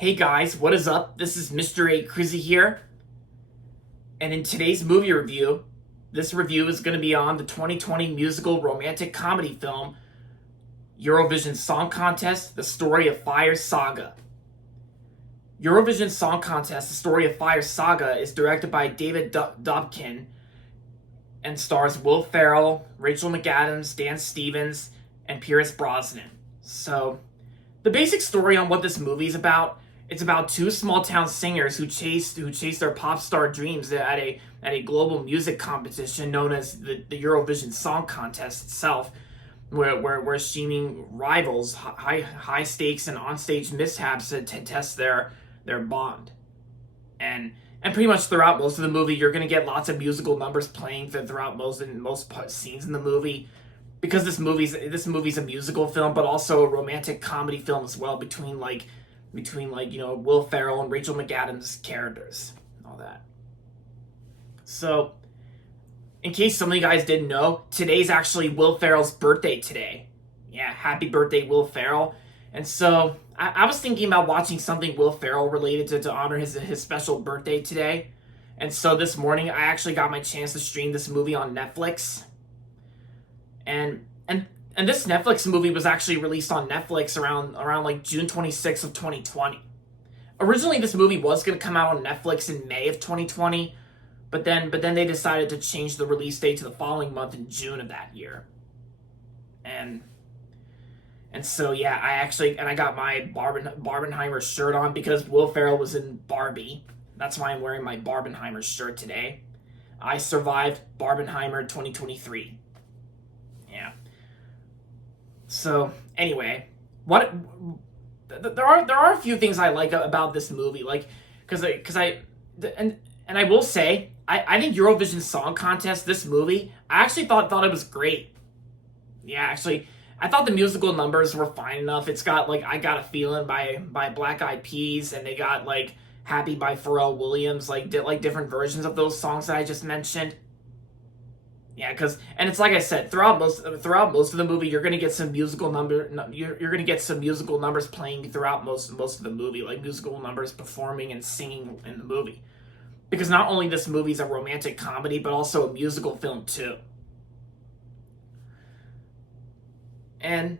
Hey guys, what is up? This is Mr. A. Crizzy here. And in today's movie review, this review is going to be on the 2020 musical romantic comedy film Eurovision Song Contest, The Story of Fire Saga. Eurovision Song Contest, The Story of Fire Saga is directed by David Dobkin and stars Will Ferrell, Rachel McAdams, Dan Stevens, and Pierce Brosnan. So, the basic story on what this movie is about, it's about two small town singers who chase their pop star dreams at a global music competition known as the Eurovision Song Contest itself, where seeming rivals high stakes and onstage mishaps to test their bond. And pretty much throughout most of the movie, you're gonna get lots of musical numbers playing throughout most scenes in the movie, because this movie's a musical film, but also a romantic comedy film as well, between Will Ferrell and Rachel McAdams' characters and all that. So, in case some of you guys didn't know, today's actually Will Ferrell's birthday today. Yeah, happy birthday, Will Ferrell. And so, I was thinking about watching something Will Ferrell related to honor his special birthday today. And so this morning, I actually got my chance to stream this movie on Netflix. And this Netflix movie was actually released on Netflix around like June 26th of 2020. Originally, this movie was going to come out on Netflix in May of 2020, but then they decided to change the release date to the following month in June of that year. And so yeah, I got my Barbenheimer shirt on because Will Ferrell was in Barbie. That's why I'm wearing my Barbenheimer shirt today. I survived Barbenheimer 2023. Yeah. So anyway, there are a few things I like about this movie, like because I will say I think Eurovision Song Contest, this movie, I actually thought it was great. Yeah, actually, I thought the musical numbers were fine enough. It's got like I Got a Feeling by Black Eyed Peas, and they got like Happy by Pharrell Williams, like different versions of those songs that I just mentioned. Yeah, and it's like I said, throughout most of the movie, you're gonna get some musical you're gonna get some musical numbers playing throughout most of the movie, like musical numbers performing and singing in the movie, because not only this movie's a romantic comedy, but also a musical film too. And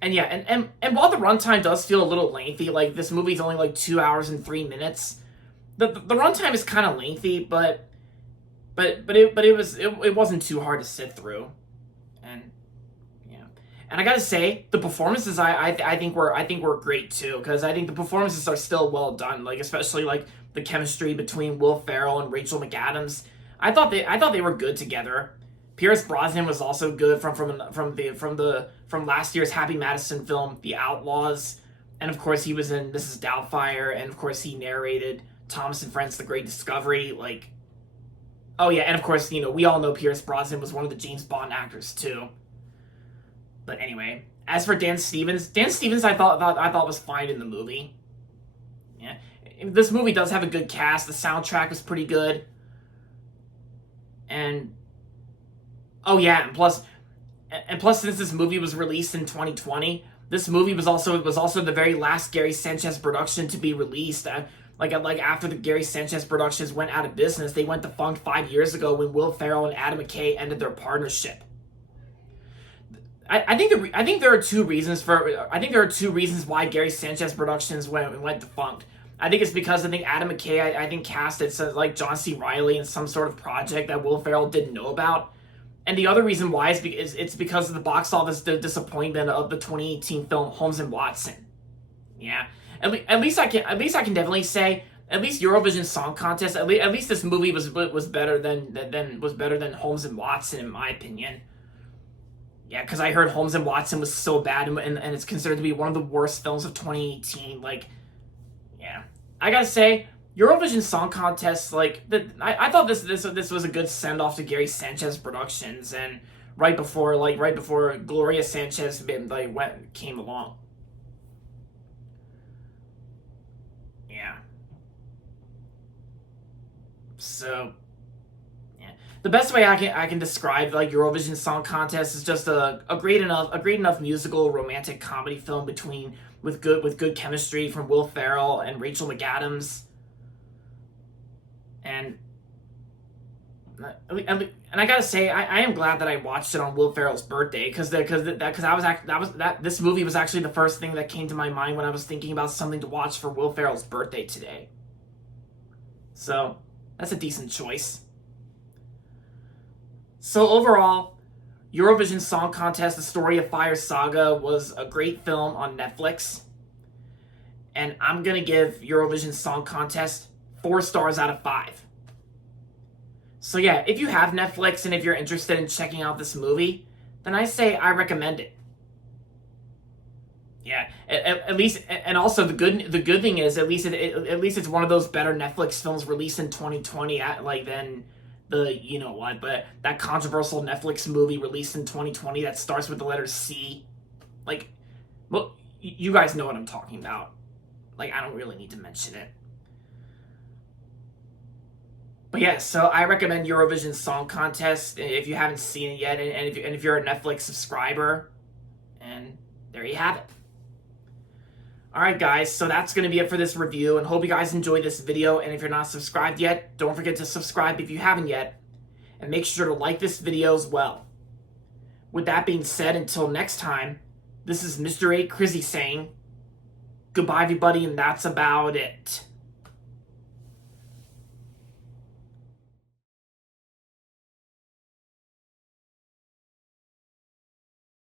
yeah, and while the runtime does feel a little lengthy, like this movie's only like 2 hours and 3 minutes, the runtime is kind of lengthy, but it wasn't too hard to sit through. And yeah, and I gotta say, the performances I think were great too, because I think the performances are still well done, like especially like the chemistry between Will Ferrell and Rachel McAdams. I thought they were good together. Pierce Brosnan was also good from last year's Happy Madison film, The Outlaws, and of course he was in Mrs. Doubtfire, and of course he narrated Thomas and Friends: The Great Discovery. Like, oh yeah, and of course, we all know Pierce Brosnan was one of the James Bond actors too. But anyway, as for Dan Stevens I thought was fine in the movie. Yeah, this movie does have a good cast. The soundtrack was pretty good, and oh yeah, and plus, since this movie was released in 2020, this movie was also the very last Gary Sanchez production to be released. Like after the Gary Sanchez Productions went out of business, they went defunct 5 years ago when Will Ferrell and Adam McKay ended their partnership. I think there are two reasons why Gary Sanchez Productions went defunct. I think it's because Adam McKay I think casted like John C. Reilly in some sort of project that Will Ferrell didn't know about. And the other reason why is because of the box office disappointment of the 2018 film Holmes and Watson. Yeah, at least I can definitely say, at least Eurovision Song Contest, at least this movie was better than Holmes and Watson, in my opinion. Yeah, because I heard Holmes and Watson was so bad, and it's considered to be one of the worst films of 2018. Like, yeah, I gotta say, Eurovision Song Contest, like, I thought this was a good send off to Gary Sanchez Productions, and right before Gloria Sanchez came along. Yeah. So, yeah. the best way I can describe like Eurovision Song Contest is just a great enough musical romantic comedy film with good chemistry from Will Ferrell and Rachel McAdams, and I gotta say I am glad that I watched it on Will Ferrell's birthday because this movie was actually the first thing that came to my mind when I was thinking about something to watch for Will Ferrell's birthday today. So that's a decent choice. So overall, Eurovision Song Contest: The Story of Fire Saga was a great film on Netflix, and I'm gonna give Eurovision Song Contest 4 stars out of 5. So yeah, if you have Netflix and if you're interested in checking out this movie, then I say I recommend it. Yeah, at least, and also the good thing is at least it's one of those better Netflix films released in 2020 than the you know what, but that controversial Netflix movie released in 2020 that starts with the letter C. Like, well, you guys know what I'm talking about. Like, I don't really need to mention it. But yeah, so I recommend Eurovision Song Contest if you haven't seen it yet, and if you're a Netflix subscriber, and there you have it. Alright guys, so that's going to be it for this review, and hope you guys enjoyed this video, and if you're not subscribed yet, don't forget to subscribe if you haven't yet, and make sure to like this video as well. With that being said, until next time, this is Mr. A. Crizzy saying, goodbye everybody, and that's about it.